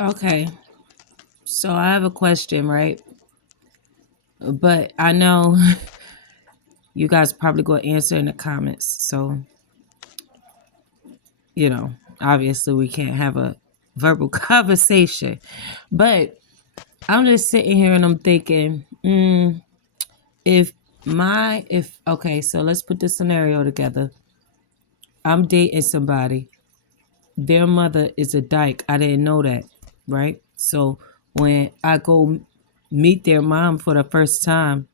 Okay. So I have a question, right? But I know you guys probably go answer in the comments. So, obviously we can't have a verbal conversation. But I'm just sitting here and I'm thinking, if okay, so let's put the scenario together. I'm dating somebody. Their mother is a dyke. I didn't know that, right? So when I go meet their mom for the first time,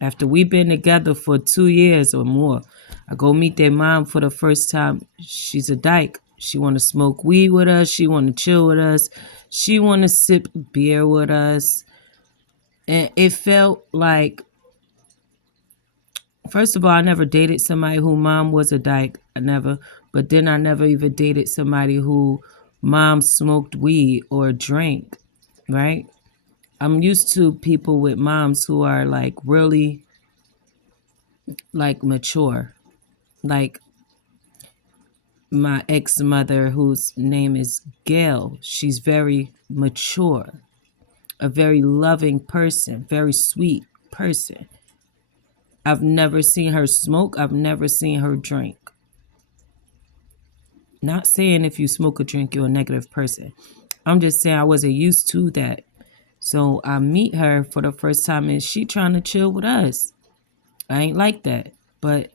after we've been together for 2 years or more, I go meet their mom for the first time. She's a dyke. She want to smoke weed with us. She want to chill with us. She want to sip beer with us. And it felt like, first of all, I never dated somebody who mom was a dyke. I never. But then I never even dated somebody who mom smoked weed or drank, right? I'm used to people with moms who are like really like mature. Like my ex mother, whose name is Gail, she's very mature, a very loving person, very sweet person. I've never seen her smoke, I've never seen her drink. Not saying if you smoke or drink, you're a negative person. I'm just saying I wasn't used to that. So I meet her for the first time and she trying to chill with us. I ain't like that. But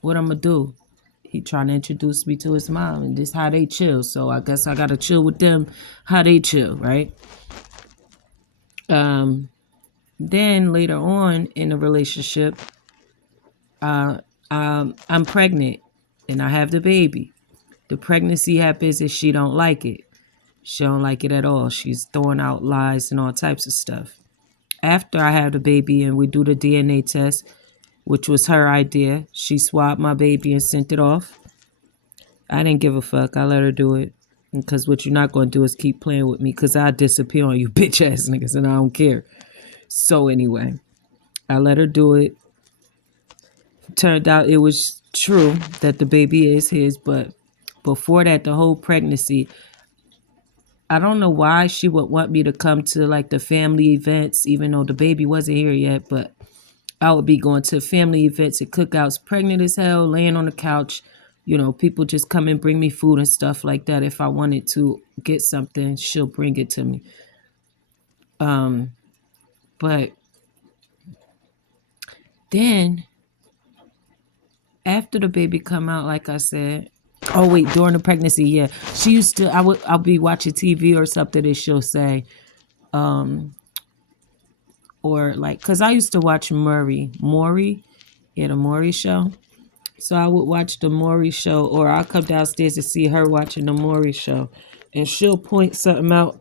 what I'm gonna do? He trying to introduce me to his mom and this how they chill. So I guess I gotta chill with them how they chill, right? Um, then later on in the relationship, I'm pregnant and I have the baby. The pregnancy happens and she don't like it. She don't like it at all. She's throwing out lies and all types of stuff. After I have the baby and we do the DNA test, which was her idea, she swabbed my baby and sent it off. I didn't give a fuck. I let her do it. Because what you're not going to do is keep playing with me because I disappear on you bitch ass niggas and I don't care. So anyway, I let her do it. Turned out it was true that the baby is his, but before that, the whole pregnancy, I don't know why she would want me to come to like the family events, even though the baby wasn't here yet, but I would be going to family events and cookouts, pregnant as hell, laying on the couch. People just come and bring me food and stuff like that. If I wanted to get something, she'll bring it to me. But then after the baby come out, like I said, oh wait, during the pregnancy, yeah, she used to. I'll be watching TV or something, and she'll say, or like, cause I used to watch Maury, yeah, the Maury show. So I would watch the Maury show, or I'll come downstairs and see her watching the Maury show, and she'll point something out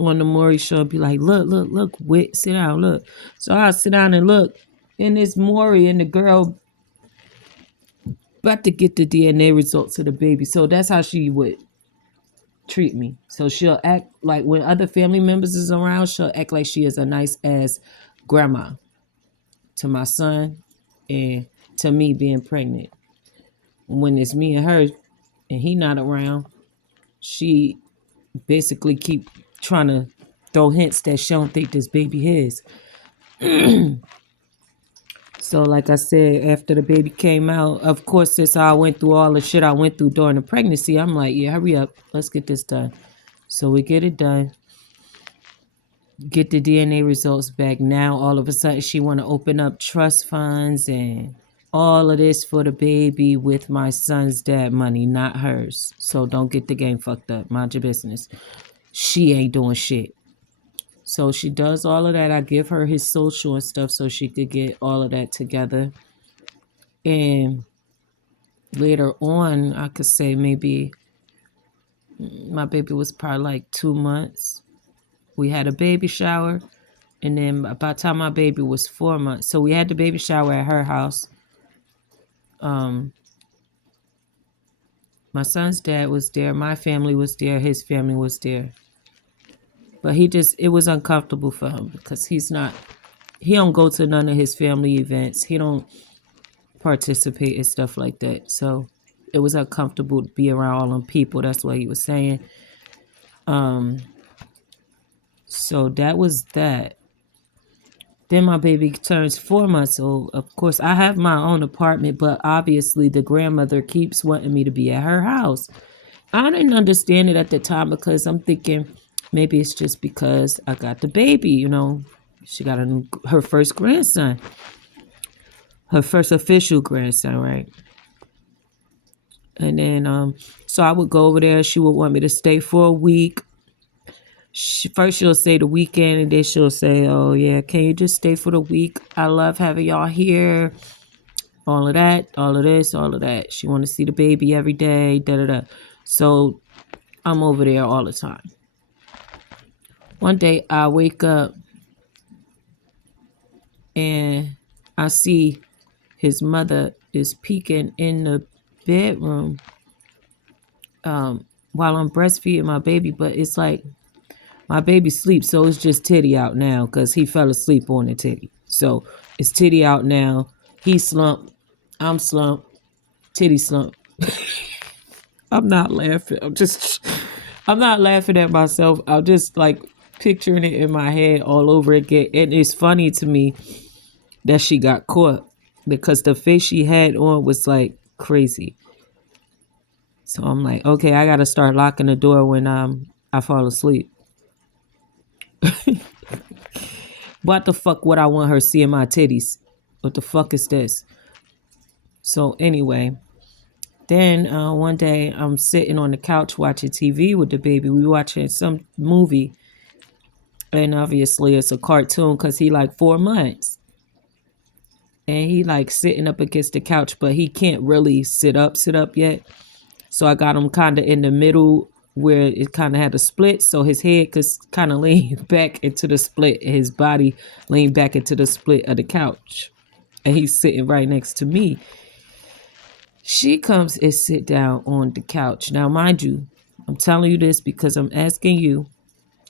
on the Maury show and be like, "Look, look, look, wit, sit down, look." So I sit down and look, and it's Maury and the girl about to get the DNA results of the baby. So that's how she would treat me. So she'll act like when other family members is around, she'll act like she is a nice ass grandma to my son and to me being pregnant. When it's me and her and he not around, she basically keep trying to throw hints that she don't think this baby his. So like I said, after the baby came out, of course, since I went through all the shit I went through during the pregnancy, I'm like, yeah, hurry up, let's get this done. So we get it done, get the DNA results back. Now all of a sudden she want to open up trust funds and all of this for the baby with my son's dad money, not hers. So don't get the game fucked up. Mind your business. She ain't doing shit. So she does all of that. I give her his social and stuff so she could get all of that together. And later on, I could say maybe my baby was probably like 2 months. We had a baby shower. And then by the time my baby was 4 months, so we had the baby shower at her house. My son's dad was there. My family was there. His family was there. But it was uncomfortable for him because he don't go to none of his family events. He don't participate in stuff like that. So it was uncomfortable to be around all them people. That's what he was saying. Um, so that was that. Then my baby turns 4 months old. Of course, I have my own apartment, but obviously the grandmother keeps wanting me to be at her house. I didn't understand it at the time because I'm thinking maybe it's just because I got the baby, you know. She got her first grandson, her first official grandson, right? And then so I would go over there. She would want me to stay for a week. First she'll say the weekend, and then she'll say, "Oh yeah, can you just stay for the week? I love having y'all here." All of that, all of this, all of that. She want to see the baby every day. Da da da. So I'm over there all the time. One day I wake up and I see his mother is peeking in the bedroom while I'm breastfeeding my baby, but it's like my baby sleeps, so it's just titty out now because he fell asleep on the titty. So it's titty out now. He slumped. I'm slumped. Titty slumped. I'm not laughing. I'm not laughing at myself. I'm just like picturing it in my head all over again. And it's funny to me that she got caught because the face she had on was like crazy. So I'm like, okay, I gotta start locking the door when I fall asleep. What the fuck would I want her seeing my titties? What the fuck is this? So anyway, then one day I'm sitting on the couch watching TV with the baby. We watching some movie, and obviously it's a cartoon because he like 4 months, and he like sitting up against the couch, but he can't really sit up yet. So I got him kind of in the middle where it kind of had a split, so his head could kind of lean back into the split, and his body lean back into the split of the couch, and he's sitting right next to me. She comes and sit down on the couch. Now, mind you, I'm telling you this because I'm asking you,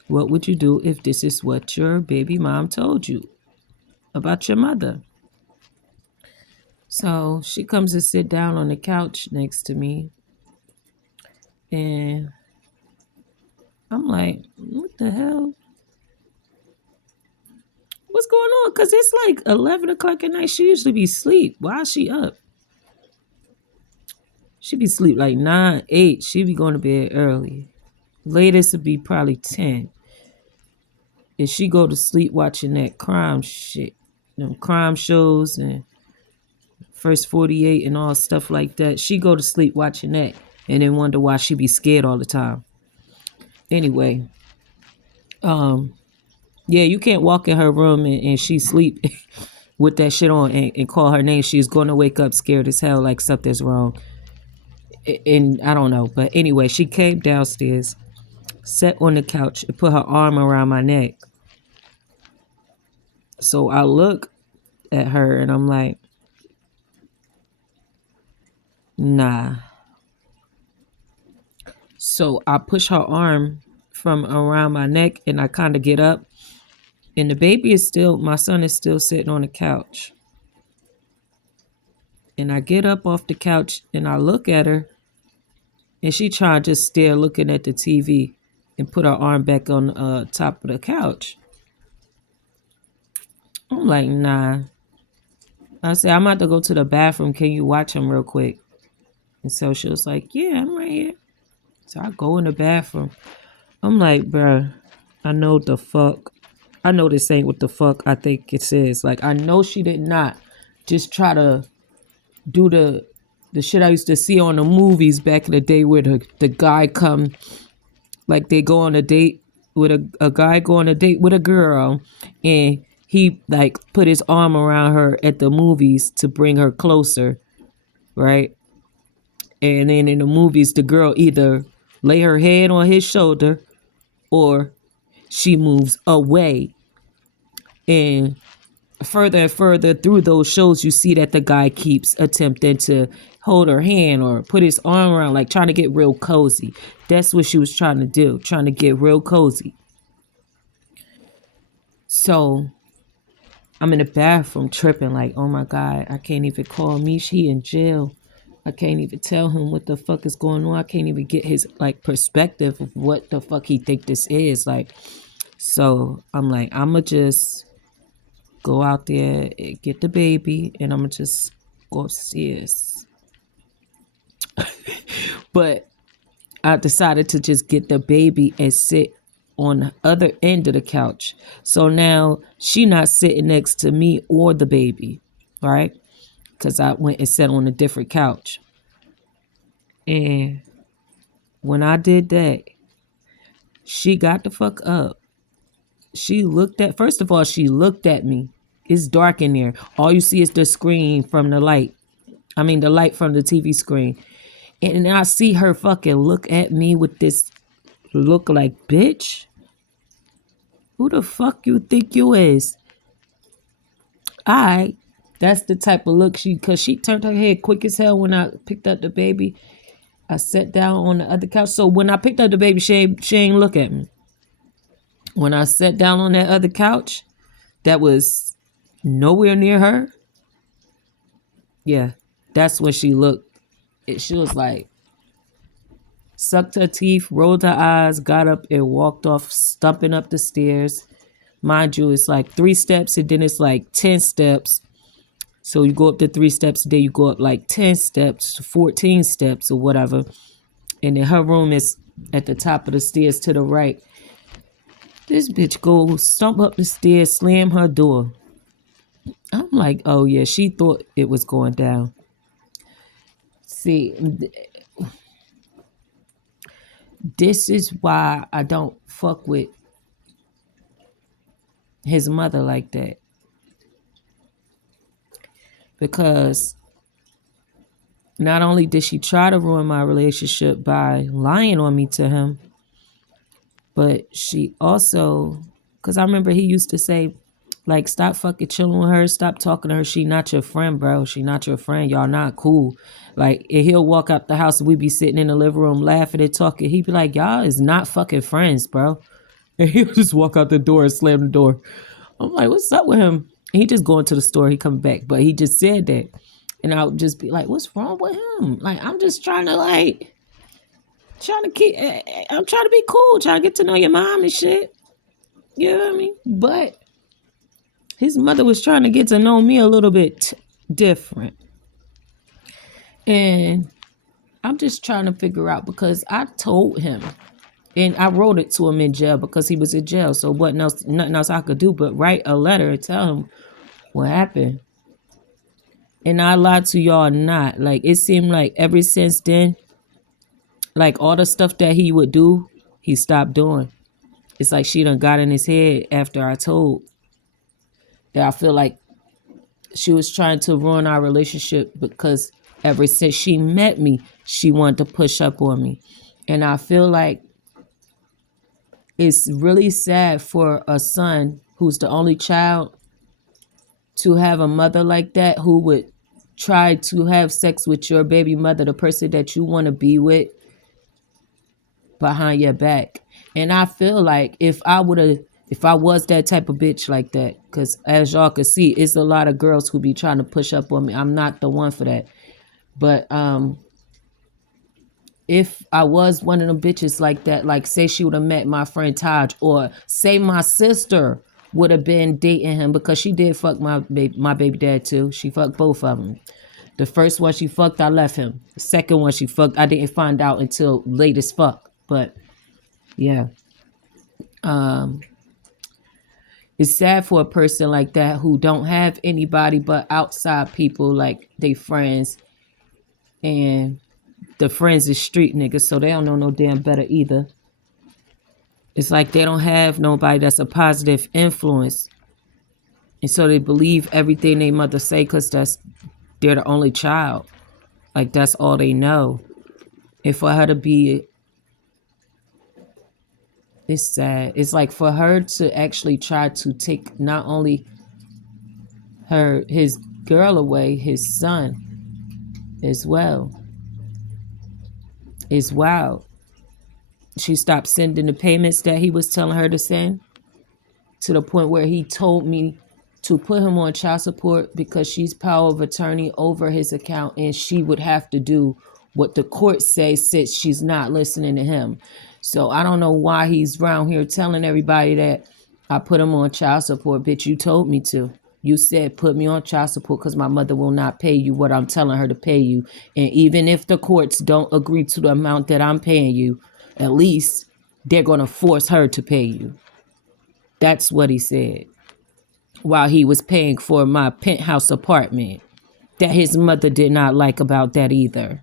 what would you do if this is what your baby mom told you about your mother? So she comes and sit down on the couch next to me, and I'm like, what the hell? What's going on? Because it's like 11 o'clock at night. She usually be asleep. Why is she up? She be asleep like 9, 8. She be going to bed early. Latest would be probably 10. And she go to sleep watching that crime shit. Them crime shows and First 48 and all stuff like that. She go to sleep watching that and then wonder why she be scared all the time. Anyway, yeah, you can't walk in her room and she sleep with that shit on and call her name. She's going to wake up scared as hell like something's wrong. And I don't know. But anyway, she came downstairs, sat on the couch, and put her arm around my neck. So I look at her and I'm like, nah. So I push her arm from around my neck and I kind of get up. And the baby is still, my son is still sitting on the couch. And I get up off the couch and I look at her. And she trying to just stare looking at the TV and put her arm back on top of the couch. I'm like, nah. I said, I'm about to go to the bathroom. Can you watch him real quick? And so she was like, yeah, I'm right here. So I go in the bathroom. I'm like, bruh, I know the fuck. I know this ain't what the fuck I think it says. Like, I know she did not just try to do the shit I used to see on the movies back in the day where the guy come, like they go on a date with a guy go on a date with a girl and he like put his arm around her at the movies to bring her closer, right? And then in the movies, the girl either lay her head on his shoulder or she moves away. And further through those shows, you see that the guy keeps attempting to hold her hand or put his arm around, like trying to get real cozy. That's what she was trying to do, trying to get real cozy. So I'm in the bathroom tripping like, oh my God, I can't even call Mish. He in jail. I can't even tell him what the fuck is going on. I can't even get his like perspective of what the fuck he think this is. Like, so I'm like, I'ma just go out there and get the baby and I'ma just go upstairs. But I decided to just get the baby and sit on the other end of the couch. So now she not sitting next to me or the baby, right? Because I went and sat on a different couch. And when I did that, she got the fuck up. She looked at, first of all, she looked at me. It's dark in there. All you see is the screen from the light. I mean, the light from the TV screen. And I see her fucking look at me with this look like, bitch, who the fuck you think you is? That's the type of look cause she turned her head quick as hell when I picked up the baby. I sat down on the other couch. So when I picked up the baby, she ain't look at me. When I sat down on that other couch, that was nowhere near her. Yeah, that's when she looked. She was like, sucked her teeth, rolled her eyes, got up and walked off, stumping up the stairs. Mind you, it's like 3 steps and then it's like 10 steps. So you go up the 3 steps, then you go up like 10 steps, 14 steps or whatever. And then her room is at the top of the stairs to the right. This bitch go stomp up the stairs, slam her door. I'm like, oh yeah, she thought it was going down. See, this is why I don't fuck with his mother like that. Because not only did she try to ruin my relationship by lying on me to him, but she also, because I remember he used to say, like, stop fucking chilling with her, stop talking to her. She not your friend, bro. She not your friend. Y'all not cool. Like, and he'll walk out the house and we be sitting in the living room laughing and talking. He'd be like, y'all is not fucking friends, bro. And he'll just walk out the door and slam the door. I'm like, what's up with him? And he just going to the store. He come back. But he just said that. And I would just be like, what's wrong with him? Like, I'm just trying to be cool, trying to get to know your mom and shit. You know what I mean? But his mother was trying to get to know me a little bit different. And I'm just trying to figure out, because I told him, and I wrote it to him in jail because he was in jail. So nothing else I could do but write a letter and tell him what happened. And I lied to y'all not. Like, it seemed like ever since then, like all the stuff that he would do, he stopped doing. It's like she done got in his head after I told that I feel like she was trying to ruin our relationship, because ever since she met me, she wanted to push up on me. And I feel like it's really sad for a son who's the only child to have a mother like that, who would try to have sex with your baby mother, the person that you want to be with, behind your back. And I feel like if I was that type of bitch like that, because as y'all can see, it's a lot of girls who be trying to push up on me. I'm not the one for that. But if I was one of them bitches like that, like say she would have met my friend Taj, or say my sister would have been dating him, because she did fuck my baby dad too. She fucked both of them. The first one she fucked, I left him. The second one she fucked, I didn't find out until late as fuck. But yeah. It's sad for a person like that who don't have anybody but outside people, like they friends. And the friends is street niggas, so they don't know no damn better either. It's like they don't have nobody that's a positive influence. And so they believe everything they mother say, because they're the only child. Like, that's all they know. And for her to be, it's sad. It's like for her to actually try to take not only his girl away, his son as well. It's wild. She stopped sending the payments that he was telling her to send, to the point where he told me to put him on child support because she's power of attorney over his account, and she would have to do what the court says since she's not listening to him. So I don't know why he's around here telling everybody that I put him on child support. Bitch, you told me to. You said put me on child support because my mother will not pay you what I'm telling her to pay you. And even if the courts don't agree to the amount that I'm paying you, at least they're going to force her to pay you. That's what he said while he was paying for my penthouse apartment that his mother did not like about that either.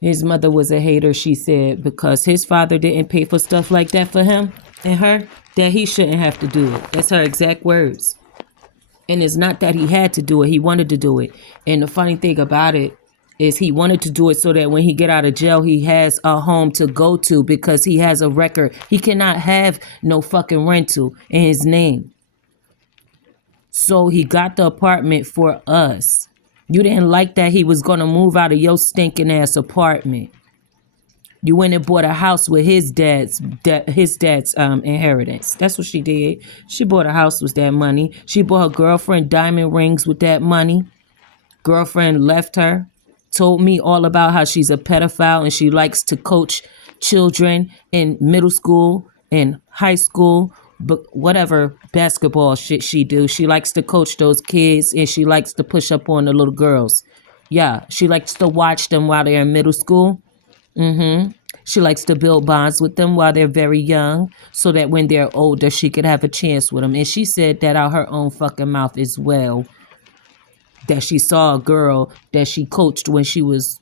His mother was a hater, she said, because his father didn't pay for stuff like that for him and her, that he shouldn't have to do it. That's her exact words. And it's not that he had to do it. He wanted to do it. And the funny thing about it is he wanted to do it so that when he get out of jail, he has a home to go to because he has a record. He cannot have no fucking rental in his name. So he got the apartment for us. You didn't like that he was going to move out of your stinking ass apartment. You went and bought a house with his dad's inheritance. That's what she did. She bought a house with that money. She bought her girlfriend diamond rings with that money. Girlfriend left her. Told me all about how she's a pedophile and she likes to coach children in middle school and high school, but whatever basketball shit she do. She likes to coach those kids and she likes to push up on the little girls. Yeah, she likes to watch them while they're in middle school. She likes to build bonds with them while they're very young so that when they're older, she could have a chance with them. And she said that out her own fucking mouth as well, that she saw a girl that she coached when she was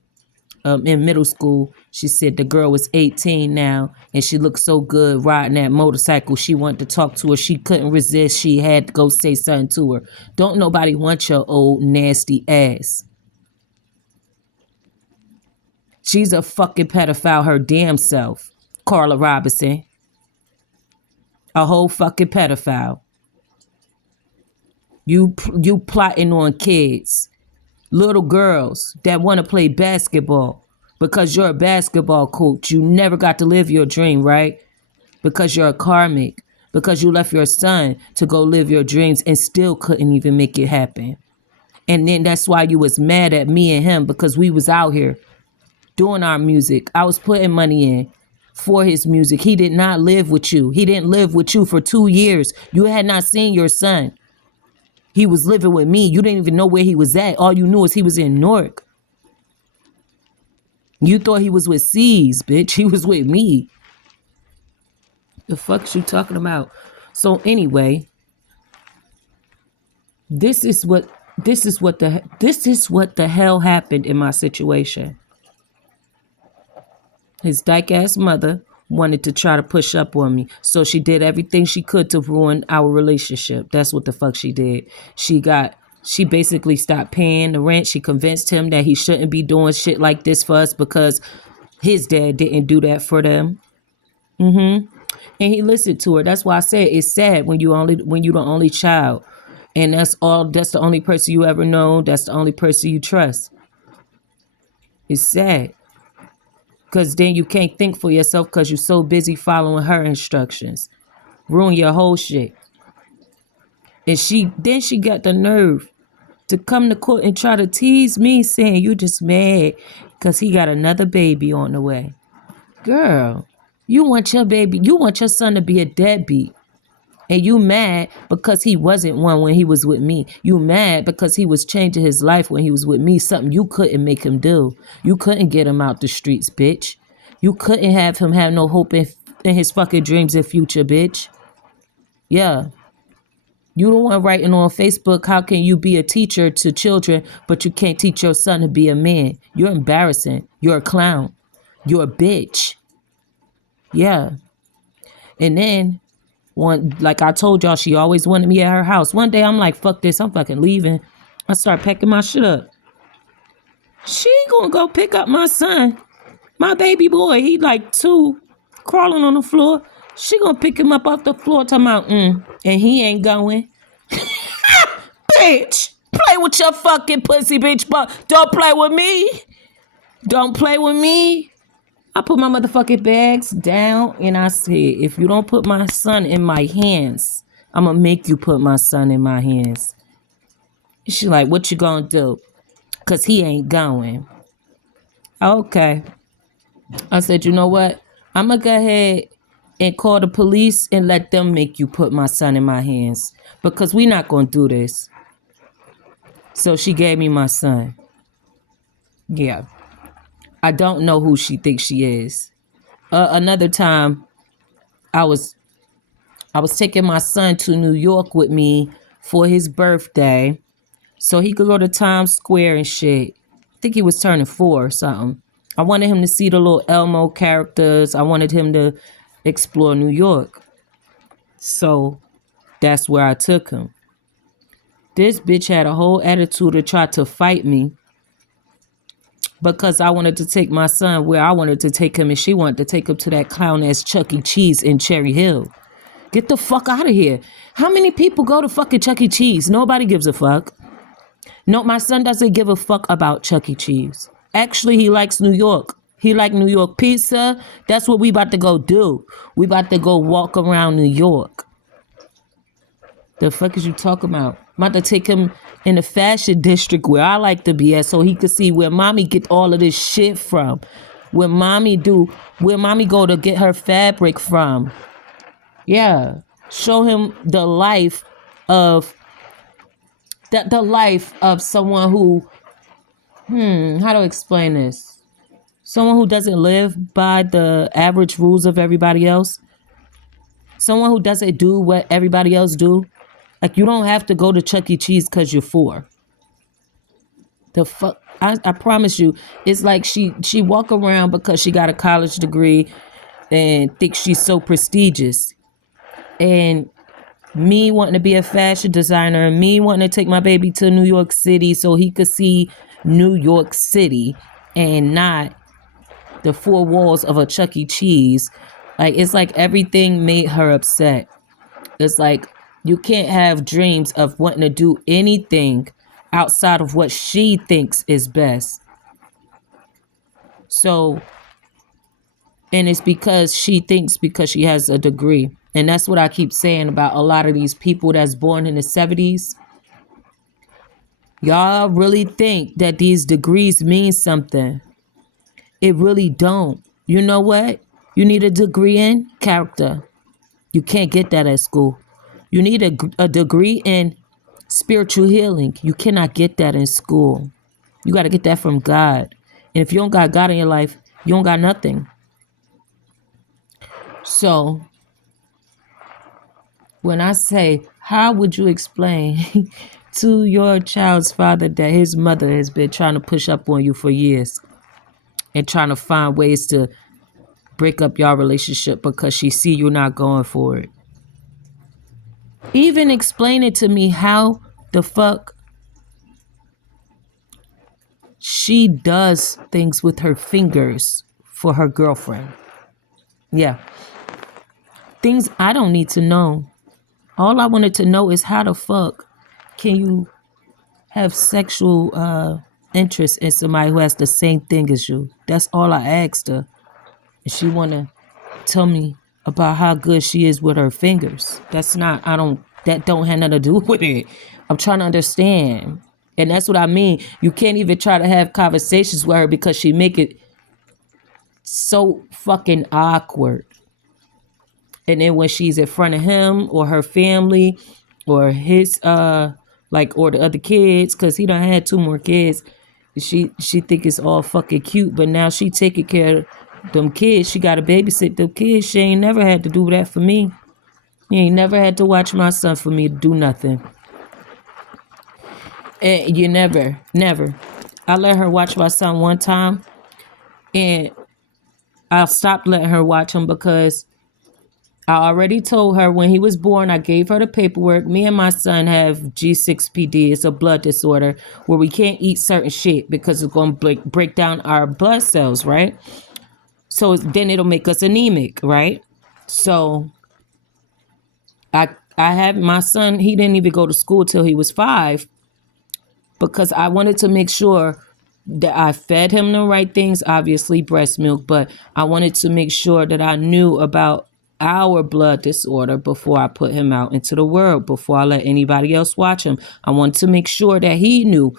in middle school. She said the girl was 18 now and she looked so good riding that motorcycle. She wanted to talk to her. She couldn't resist. She had to go say something to her. Don't nobody want your old nasty ass. She's a fucking pedophile her damn self. Carla Robinson. A whole fucking pedophile. You plotting on kids. Little girls that want to play basketball. Because you're a basketball coach. You never got to live your dream, right? Because you're a karmic. Because you left your son to go live your dreams and still couldn't even make it happen. And then that's why you was mad at me and him, because we was out here doing our music. I was putting money in for his music. He did not live with you. He didn't live with you for 2 years. You had not seen your son. He was living with me. You didn't even know where he was at. All you knew is he was in Newark. You thought he was with C's, bitch. He was with me. The fuck's you talking about? So anyway, this is what the hell happened in my situation. His dyke ass mother wanted to try to push up on me. So she did everything she could to ruin our relationship. That's what the fuck she did. She basically stopped paying the rent. She convinced him that he shouldn't be doing shit like this for us because his dad didn't do that for them. And he listened to her. That's why I said it's sad when you're the only child. And that's the only person you ever know. That's the only person you trust. It's sad. Because then you can't think for yourself because you're so busy following her instructions. Ruin your whole shit. And she got the nerve to come to court and try to tease me saying you just mad because he got another baby on the way. Girl, you want your son to be a deadbeat. And you mad because he wasn't one when he was with me. You mad because he was changing his life when he was with me. Something you couldn't make him do. You couldn't get him out the streets, bitch. You couldn't have him have no hope in his fucking dreams and future, bitch. Yeah. You the one writing on Facebook, how can you be a teacher to children, but you can't teach your son to be a man? You're embarrassing. You're a clown. You're a bitch. Yeah. And then, like I told y'all, she always wanted me at her house. One day I'm like, fuck this, I'm fucking leaving. I start packing my shit up. She gonna go pick up my son, my baby boy. He like 2, crawling on the floor. She gonna pick him up off the floor, talking about, and he ain't going. Bitch, play with your fucking pussy, bitch, but don't play with me. Don't play with me. I put my motherfucking bags down and I said, if you don't put my son in my hands, I'm gonna make you put my son in my hands. She like, what you gonna do? Cause he ain't going. Okay. I said, you know what? I'm gonna go ahead and call the police and let them make you put my son in my hands. Because we not gonna do this. So she gave me my son. Yeah. I don't know who she thinks she is. Another time I was taking my son to New York with me for his birthday so he could go to Times Square and shit. I think he was turning 4 or something. I wanted him to see the little Elmo characters. I wanted him to explore New York. So that's where I took him. This bitch had a whole attitude to try to fight me because I wanted to take my son where I wanted to take him and she wanted to take him to that clown ass Chuck E. Cheese in Cherry Hill. Get the fuck out of here. How many people go to fucking Chuck E. Cheese? Nobody gives a fuck. No, my son doesn't give a fuck about Chuck E. Cheese. Actually, he likes New York. He like New York pizza. That's what we about to go do. We about to go walk around New York. The fuck is you talking about? I'm about to take him in the fashion district where I like to be at so he could see where mommy get all of this shit from. Where mommy go to get her fabric from. Yeah. Show him the life of the life of someone who how to explain this? Someone who doesn't live by the average rules of everybody else. Someone who doesn't do what everybody else do. Like, you don't have to go to Chuck E. Cheese because you're 4. The fuck? I promise you, it's like she walk around because she got a college degree and thinks she's so prestigious. And me wanting to be a fashion designer, me wanting to take my baby to New York City so he could see New York City and not the 4 walls of a Chuck E. Cheese. Like, it's like everything made her upset. It's like, you can't have dreams of wanting to do anything outside of what she thinks is best. So, and it's because she thinks because she has a degree. And that's what I keep saying about a lot of these people that's born in the 70s. Y'all really think that these degrees mean something. It really don't. You know what? You need a degree in character. You can't get that at school. You need a degree in spiritual healing. You cannot get that in school. You got to get that from God. And if you don't got God in your life, you don't got nothing. So, when I say, how would you explain to your child's father that his mother has been trying to push up on you for years and trying to find ways to break up your relationship because she see you not going for it? Even explain it to me how the fuck she does things with her fingers for her girlfriend. Yeah. Things I don't need to know. All I wanted to know is how the fuck can you have sexual interest in somebody who has the same thing as you? That's all I asked her. And she want to tell me about how good she is with her fingers. That don't have nothing to do with it. I'm trying to understand. And that's what I mean. You can't even try to have conversations with her because she make it so fucking awkward. And then when she's in front of him or her family or his or the other kids, because he done had 2 more kids, she think it's all fucking cute. But now she taking care of them kids. She got to babysit them kids. She ain't never had to do that for me. You ain't never had to watch my son for me to do nothing. And you never. I let her watch my son one time, and I stopped letting her watch him because I already told her when he was born, I gave her the paperwork. Me and my son have G6PD. It's a blood disorder where we can't eat certain shit because it's going to break down our blood cells, right? So then it'll make us anemic, right? So I had my son, he didn't even go to school till he was 5 because I wanted to make sure that I fed him the right things, obviously breast milk, but I wanted to make sure that I knew about our blood disorder before I put him out into the world, before I let anybody else watch him. I wanted to make sure that he knew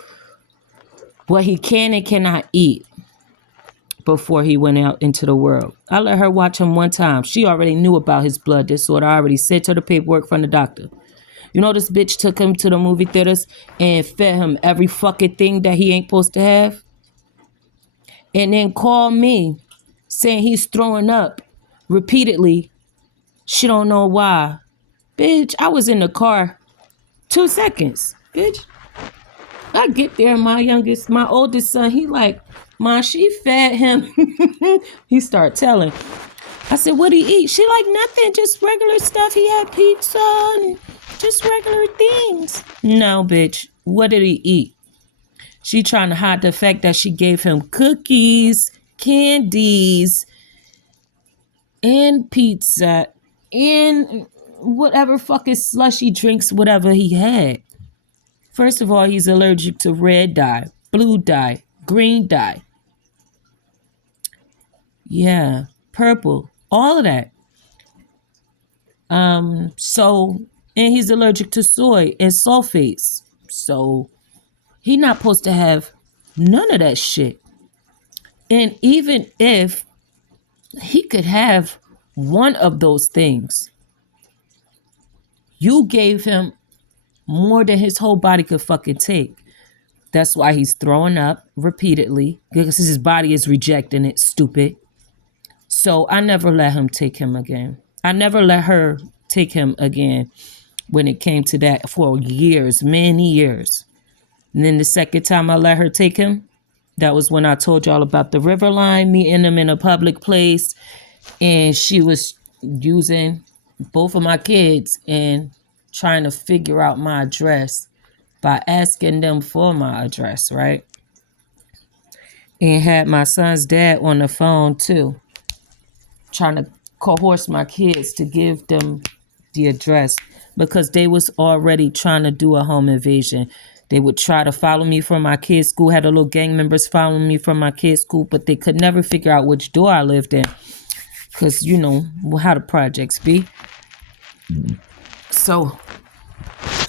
what he can and cannot eat before he went out into the world. I let her watch him one time. She already knew about his blood disorder. I already sent her the paperwork from the doctor. You know, this bitch took him to the movie theaters and fed him every fucking thing that he ain't supposed to have. And then called me saying he's throwing up repeatedly. She don't know why. Bitch, I was in the car 2 seconds. Bitch, I get there, my oldest son, he like, Mom, she fed him. He start telling. I said, what'd he eat? She like, nothing, just regular stuff. He had pizza and just regular things. No, bitch, what did he eat? She trying to hide the fact that she gave him cookies, candies, and pizza, and whatever fucking slushy drinks, whatever he had. First of all, he's allergic to red dye, blue dye, green dye. Yeah, purple, all of that. And he's allergic to soy and sulfates. So he not supposed to have none of that shit. And even if he could have one of those things, you gave him more than his whole body could fucking take. That's why he's throwing up repeatedly, because his body is rejecting it, stupid. So I never let him take him again. I never let her take him again when it came to that for years, many years. And then the second time I let her take him, that was when I told y'all about the river line, meeting him in a public place. And she was using both of my kids and trying to figure out my address by asking them for my address, right? And had my son's dad on the phone too, trying to coerce my kids to give them the address, because they was already trying to do a home invasion. They would try to follow me from my kids' school, had a little gang members following me from my kids' school, but they could never figure out which door I lived in, because you know how the projects be. So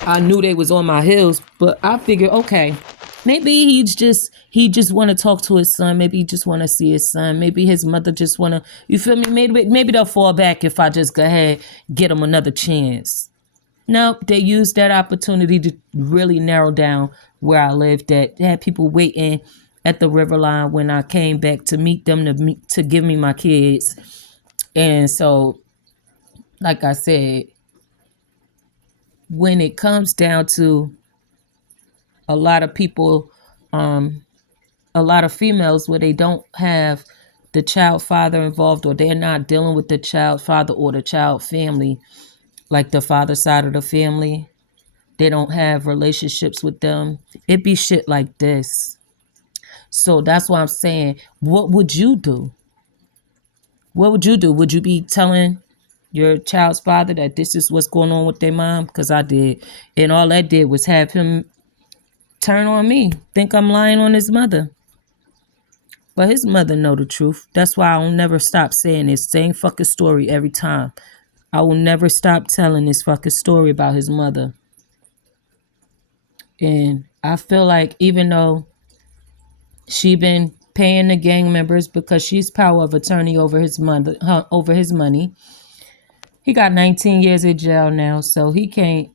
I knew they was on my heels, but I figured, okay, maybe he just want to talk to his son. Maybe he just want to see his son. Maybe his mother just want to, you feel me? Maybe they'll fall back if I just go ahead, get them another chance. Nope, they used that opportunity to really narrow down where I lived at. They had people waiting at the river line when I came back to meet them, to give me my kids. And so, like I said, when it comes down to a lot of people, a lot of females where they don't have the child father involved, or they're not dealing with the child father or the child family, like the father side of the family, they don't have relationships with them. It be shit like this. So that's why I'm saying, what would you do? What would you do? Would you be telling your child's father that this is what's going on with their mom? Because I did. And all that did was have him turn on me, think I'm lying on his mother. But his mother know the truth. That's why I will never stop saying this same fucking story every time. I will never stop telling this fucking story about his mother. And I feel like even though she been paying the gang members because she's power of attorney over his mother, over his money, he got 19 years in jail now, so he can't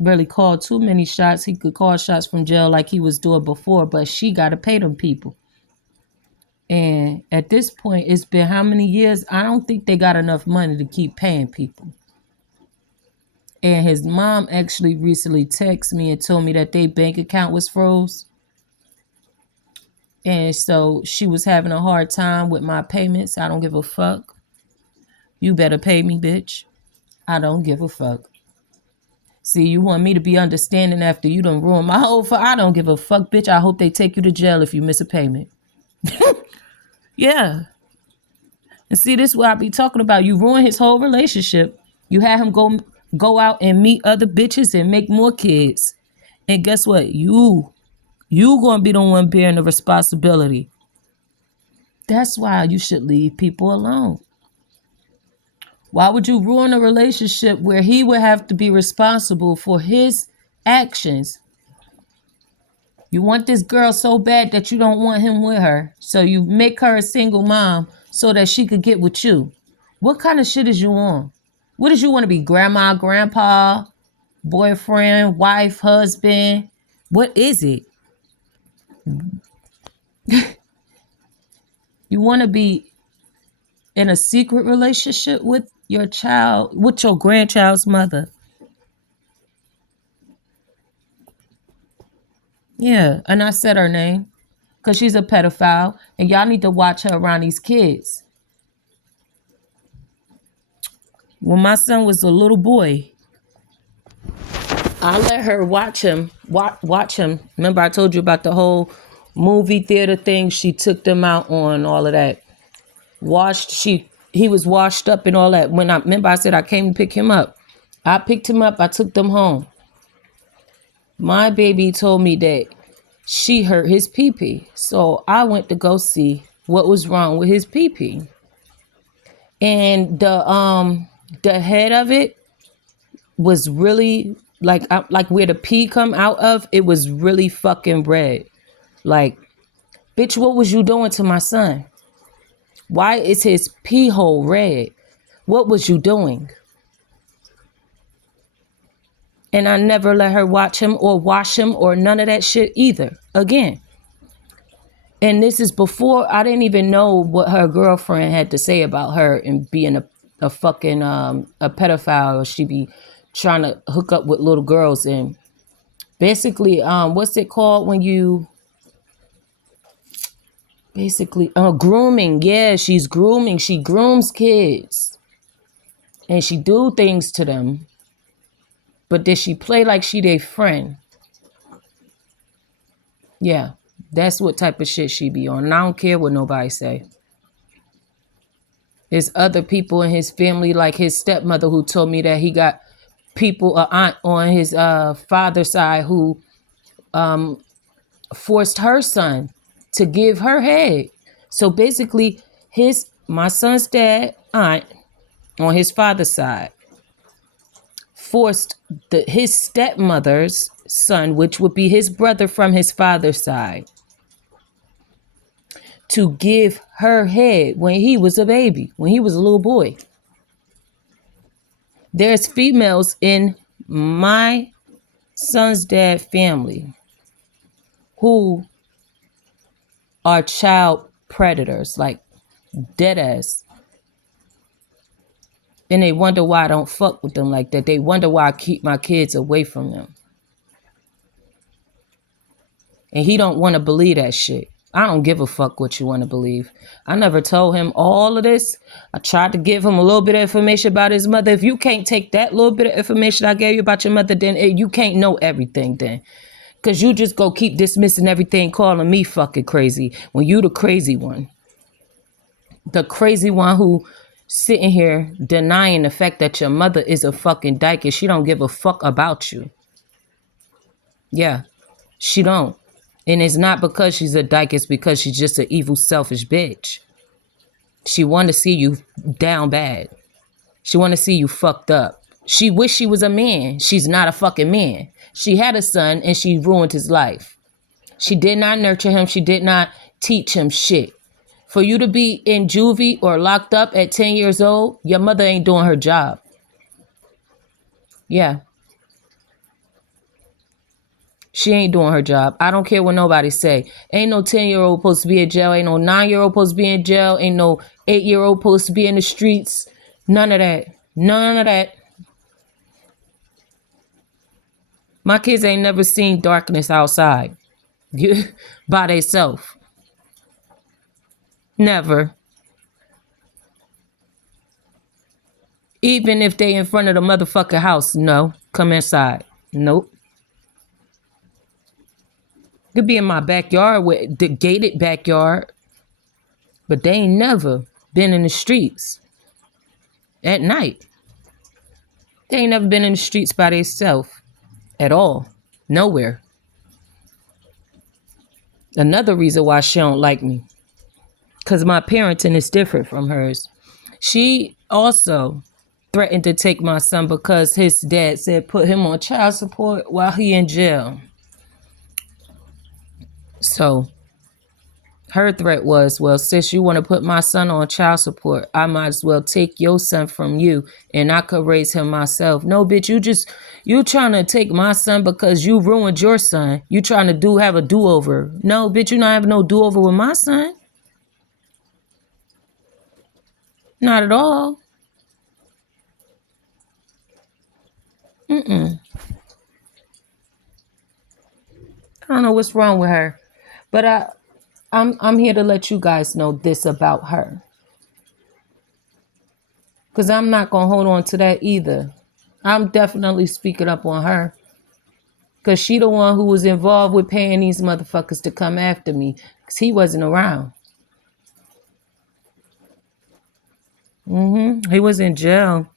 really call too many shots. He could call shots from jail like he was doing before, but she got to pay them people. And at this point, it's been how many years? I don't think they got enough money to keep paying people. And his mom actually recently texted me and told me that their bank account was froze. And so she was having a hard time with my payments. I don't give a fuck. You better pay me, bitch. I don't give a fuck. See, you want me to be understanding after you done ruined my whole I don't give a fuck, bitch. I hope they take you to jail if you miss a payment. Yeah. And see, this is what I be talking about. You ruined his whole relationship. You had him go out and meet other bitches and make more kids. And guess what? You gonna be the one bearing the responsibility. That's why you should leave people alone. Why would you ruin a relationship where he would have to be responsible for his actions? You want this girl so bad that you don't want him with her. So you make her a single mom so that she could get with you. What kind of shit is you on? What is you want to be? Grandma, grandpa, boyfriend, wife, husband? What is it? You want to be in a secret relationship with your child, with your grandchild's mother. Yeah, and I said her name because she's a pedophile, and y'all need to watch her around these kids. When my son was a little boy, I let her watch him. Watch him. Remember, I told you about the whole movie theater thing. She took them out on all of that. He was washed up and all that. When I remember, I said I came to pick him up. I picked him up. I took them home. My baby told me that she hurt his pee-pee. So I went to go see what was wrong with his pee-pee. And the head of it was really like where the pee come out of, it was really fucking red. Like, bitch, what was you doing to my son? Why is his pee hole red? What was you doing? And I never let her watch him or wash him or none of that shit either again. And this is before I didn't even know what her girlfriend had to say about her and being a fucking a pedophile, or she be trying to hook up with little girls. And basically, what's it called when you basically grooming? Yeah, she's grooming. She grooms kids and she do things to them, but then she play like she their friend. Yeah, that's what type of shit she be on. And I don't care what nobody say. There's other people in his family, like his stepmother, who told me that he got people, an aunt on his father's side, who forced her son to give her head. So basically, my son's dad, aunt, on his father's side, forced his stepmother's son, which would be his brother from his father's side, to give her head when he was a baby, when he was a little boy. There's females in my son's dad family who are child predators, like dead ass. And they wonder why I don't fuck with them like that. They wonder why I keep my kids away from them. And he don't want to believe that shit. I don't give a fuck what you want to believe. I never told him all of this. I tried to give him a little bit of information about his mother. If you can't take that little bit of information I gave you about your mother, then you can't know everything then. Because you just go keep dismissing everything, calling me fucking crazy when you the crazy one. The crazy one who sitting here denying the fact that your mother is a fucking dyke and she don't give a fuck about you. Yeah, she don't. And it's not because she's a dyke, it's because she's just an evil, selfish bitch. She want to see you down bad. She want to see you fucked up. She wish she was a man. She's not a fucking man. She had a son and she ruined his life. She did not nurture him. She did not teach him shit. For you to be in juvie or locked up at 10 years old, your mother ain't doing her job. Yeah. She ain't doing her job. I don't care what nobody say. Ain't no 10-year-old supposed to be in jail. Ain't no 9-year-old supposed to be in jail. Ain't no 8-year-old supposed to be in the streets. None of that. None of that. My kids ain't never seen darkness outside by themselves. Never. Even if they in front of the motherfucking house, no. Come inside. Nope. Could be in my backyard with the gated backyard, but they ain't never been in the streets at night. They ain't never been in the streets by themselves at all. Nowhere. Another reason why she don't like me, because my parenting is different from hers. She also threatened to take my son because his dad said put him on child support while he in jail. So her threat was, well, sis, you want to put my son on child support, I might as well take your son from you and I could raise him myself. No, bitch, you trying to take my son because you ruined your son. You trying to have a do-over. No, bitch, you not having no do-over with my son. Not at all. I don't know what's wrong with her. But I'm here to let you guys know this about her. Because I'm not going to hold on to that either. I'm definitely speaking up on her. Because she the one who was involved with paying these motherfuckers to come after me. Because he wasn't around. He was in jail.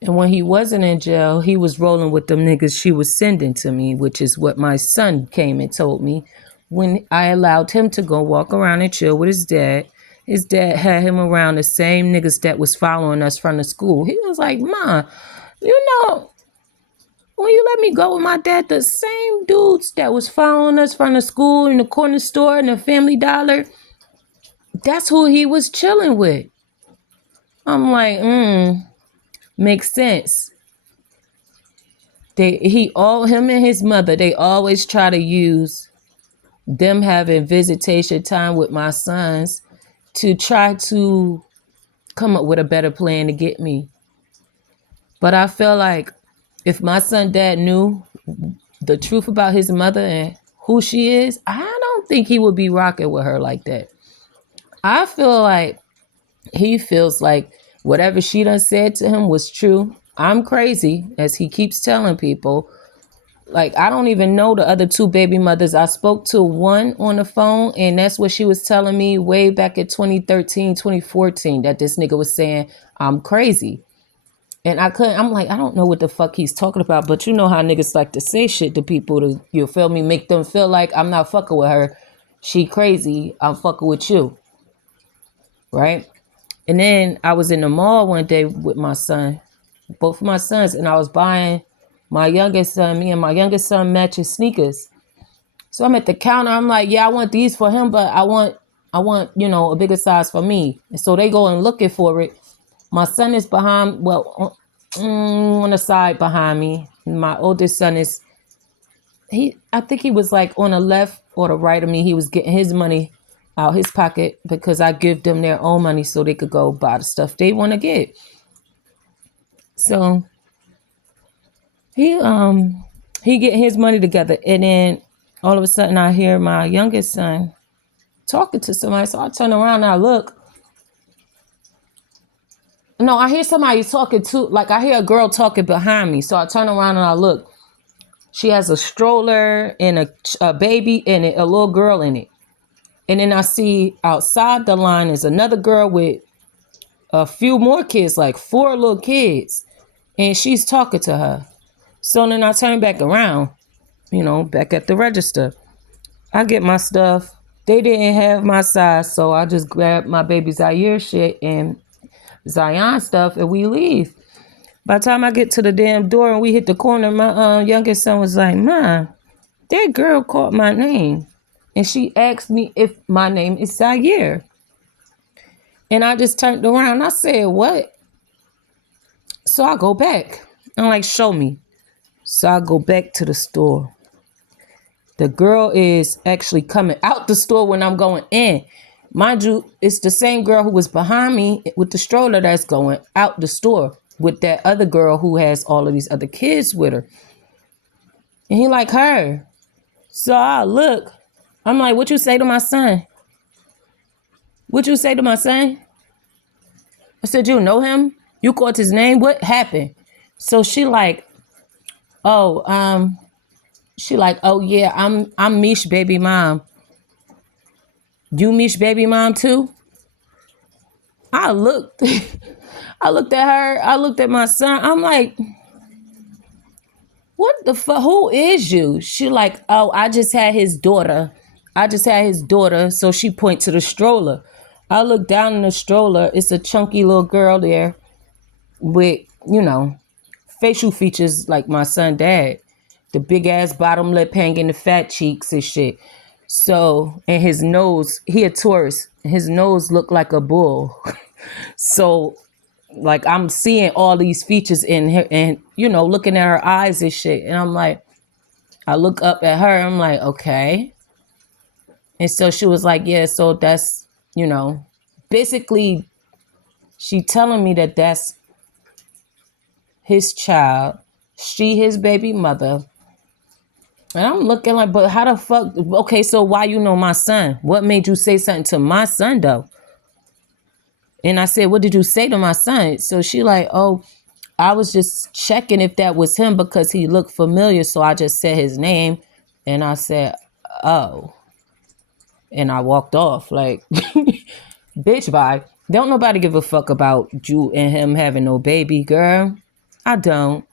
And when he wasn't in jail, he was rolling with them niggas she was sending to me, which is what my son came and told me when I allowed him to go walk around and chill with his dad. His dad had him around the same niggas that was following us from the school. He was like, Ma, you know, when you let me go with my dad, the same dudes that was following us from the school and the corner store and the Family Dollar, that's who he was chilling with. I'm like, makes sense. Him and his mother, they always try to use them having visitation time with my sons to try to come up with a better plan to get me. But I feel like if my son dad knew the truth about his mother and who she is, I don't think he would be rocking with her like that. I feel like he feels like whatever she done said to him was true. I'm crazy, as he keeps telling people. Like, I don't even know the other two baby mothers. I spoke to one on the phone, and that's what she was telling me way back in 2013, 2014, that this nigga was saying I'm crazy. And I'm like, I don't know what the fuck he's talking about, but you know how niggas like to say shit to people to, you feel me, make them feel like I'm not fucking with her. She crazy, I'm fucking with you. Right? And then I was in the mall one day with my son, both of my sons, and I was buying me and my youngest son matching sneakers. So I'm at the counter, I'm like, yeah, I want these for him, but I want, a bigger size for me. And so they go and looking for it. My son is behind, on the side behind me. My oldest son I think he was like on the left or the right of me. He was getting his money out his pocket because I give them their own money so they could go buy the stuff they want to get. So he getting his money together, and then all of a sudden I hear my youngest son talking to somebody. So I turn around and I look. No, I hear somebody talking to, like I hear a girl talking behind me. So I turn around and I look. She has a stroller and a baby and a little girl in it. And then I see outside the line is another girl with a few more kids, like 4 little kids. And she's talking to her. So then I turn back around, back at the register. I get my stuff. They didn't have my size, so I just grabbed my baby Zaire shit and Zion stuff, and we leave. By the time I get to the damn door and we hit the corner, my youngest son was like, Ma, that girl called my name. And she asked me if my name is Zaire. And I just turned around. I said, what? So I go back. I'm like, show me. So I go back to the store. The girl is actually coming out the store when I'm going in. Mind you, it's the same girl who was behind me with the stroller that's going out the store with that other girl who has all of these other kids with her. And he like her. So I look. I'm like, what you say to my son? What you say to my son? I said, you know him? You called his name? What happened? So she like, oh yeah, I'm Mish baby mom. You Mish baby mom too? I looked at her, I looked at my son, I'm like, what the fuck, who is you? She like, oh, I just had his daughter, so she point to the stroller. I look down in the stroller, it's a chunky little girl there, with, you know, facial features like my son dad. The big ass bottom lip hanging, the fat cheeks and shit. So, and his nose, he a Taurus. His nose looked like a bull. So, like, I'm seeing all these features in her and, you know, looking at her eyes and shit. And I'm like, I look up at her, I'm like, okay. And so she was like, yeah, so that's, you know, basically she telling me that that's his child, she his baby mother. And I'm looking like, but how the fuck? Okay, so why you know my son? What made you say something to my son though? And I said, what did you say to my son? So she like, oh, I was just checking if that was him because he looked familiar. So I just said his name and I said, oh. And I walked off like, bitch, bye. Don't nobody give a fuck about you and him having no baby, girl. I don't.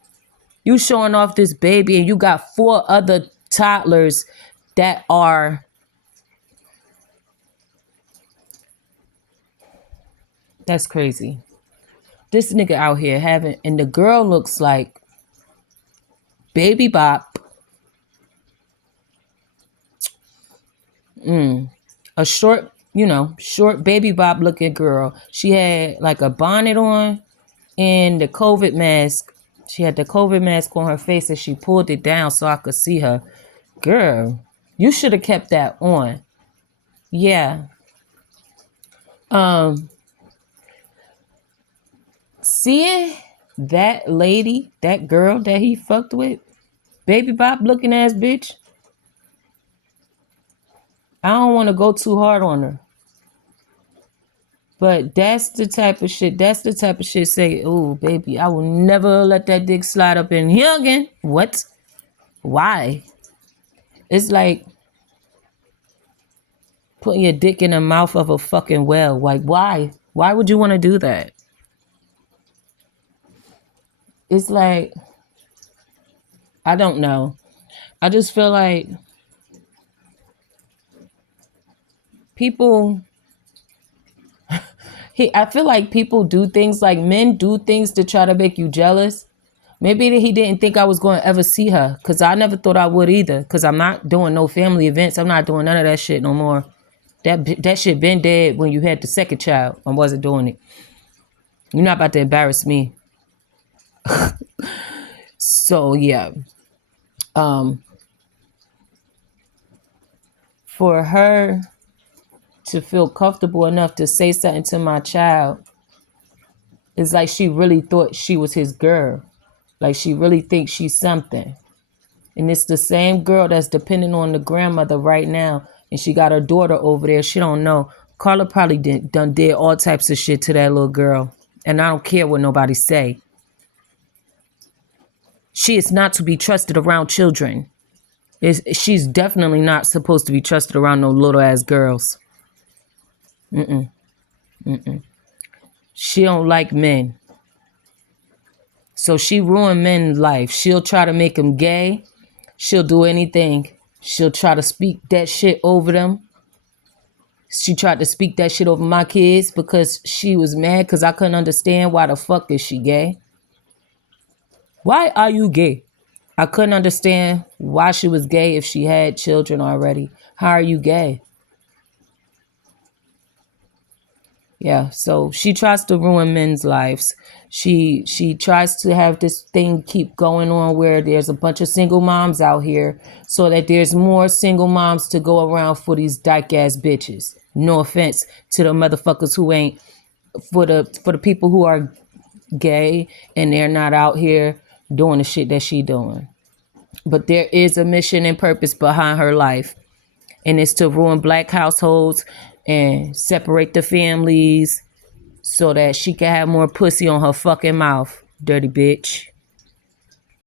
You showing off this baby and you got 4 other toddlers that are, that's crazy. This nigga out here having, and the girl looks like Baby Bop, a short, you know, short Baby Bop looking girl. She had like a bonnet on and the COVID mask. She had the COVID mask on her face and she pulled it down so I could see her. Girl, you should have kept that on. Yeah. Seeing that lady, that girl that he fucked with, Baby Bop looking ass bitch, I don't want to go too hard on her. But that's the type of shit say, oh, baby, I will never let that dick slide up in here again. What? Why? It's like putting your dick in the mouth of a fucking whale. Like, why? Why would you want to do that? It's like, I don't know. I just feel like people, I feel like people do things, like men do things to try to make you jealous. Maybe he didn't think I was going to ever see her because I never thought I would either because I'm not doing no family events. I'm not doing none of that shit no more. That shit been dead when you had the second child. I wasn't doing it. You're not about to embarrass me. So, yeah. For her to feel comfortable enough to say something to my child, it's like she really thought she was his girl. Like she really thinks she's something. And it's the same girl that's depending on the grandmother right now. And she got her daughter over there. She don't know. Carla probably did all types of shit to that little girl. And I don't care what nobody say. She is not to be trusted around children. She's definitely not supposed to be trusted around no little ass girls. She don't like men. So she ruined men's life. She'll try to make them gay. She'll do anything. She'll try to speak that shit over them. She tried to speak that shit over my kids because she was mad because I couldn't understand why the fuck is she gay. Why are you gay? I couldn't understand why she was gay if she had children already. How are you gay? Yeah, so she tries to ruin men's lives. She tries to have this thing keep going on where there's a bunch of single moms out here so that there's more single moms to go around for these dyke ass bitches. No offense to the motherfuckers who ain't, for the people who are gay and they're not out here doing the shit that she doing. But there is a mission and purpose behind her life. And it's to ruin black households and separate the families so that she can have more pussy on her fucking mouth. Dirty bitch.